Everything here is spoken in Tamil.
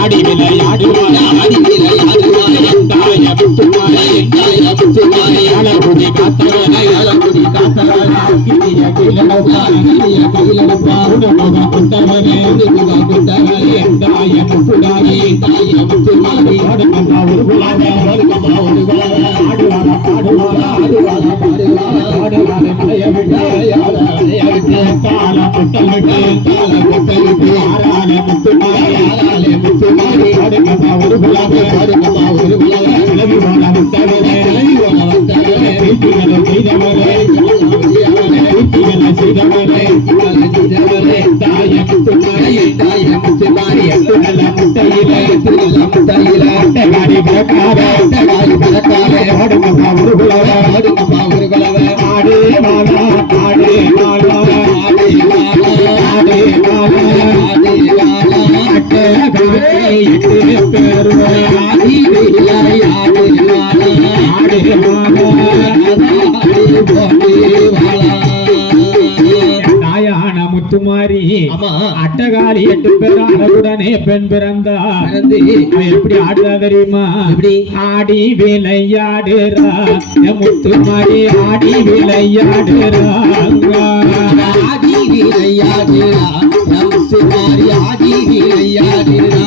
ஆடி விளையாடுவார் ஆடி விளையாடுவார் எந்தாய முத்துமாரி எந்தாய முத்துமாரி அழகுடி காத்தவனை அழகுடி காத்தவனை கிளிய கிளப்பா கிளிய கிளப்பா உடமுக குட்டவனே உடமுக குட்டவனே எந்தாய முத்துமாரி எந்தாய முத்துமாரி ஓடுகம்மா ஒரு குலாவே ஓடுகம்மா ஒரு குலாவே ஆடுவாரா பாடுவாரா ஆடுவாரா பாடுவாரா ஆடுவாரா மலையவிட்டு கால குட்டமிட்டு கால குட்டமிட்டு ஆறாலே முத்துமாரி ஆறாலே முத்துமாரி ஓடுகம்மா ஒரு குலாவே ஓடுகம்மா ஒரு குலாவே கிளவி போல முத்தவனே கிளவி போல முத்தவனே வீட்டுகளை செய்தவனே வீட்டுகளை செய்தவனே செய்தவனே தாய முத்துமாரி தாய முத்துமாரி எட்டுல முட்டையிலே எட்டுல முட்டையிலே அட்டைகாரி பிறக்காவே அட்டைகாரி பிறக்காவே ஓடுகம்மா ஒரு குலவே ஓடுகம்மா ஒரு குலவே ஆடு மாலா ஆடு மாலா ஆடு மாலா ஆடு மாலா ஆடு மாலா அட்டைகாரி எட்டு பேரு ஆடி விலை ஆடு மாலா ஆடு மாலா ஆடு போடி வாழா முத்துமாரி அட்டகாரி 8 பேர் அழகுடனே பெண் பிறந்தா எப்படி ஆடுறா தெரியுமா ஆடி விளையாடுறா முத்துமாரி ஆடி விளையாடுறா ஆடி விளையாடுறா முத்துமாரி ஆடி விளையாடுறா